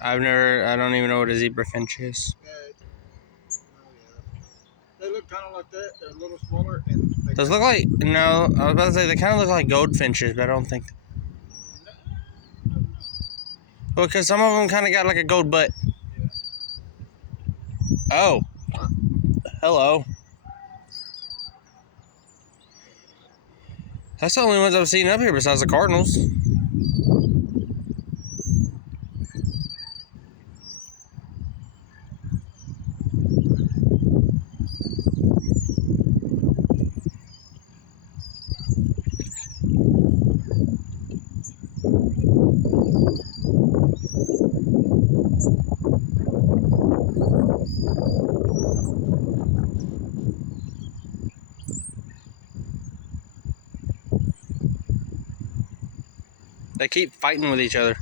I don't even know what a zebra finch is. Yeah. Oh yeah. They look kind of like that. They're a little smaller and they Those look like, no, I was about to say they kind of look like goldfinches, but I don't think. Well, because some of them kind of got like a gold butt. Yeah. Oh. Hello. That's the only ones I've seen up here besides the cardinals. They keep fighting with each other.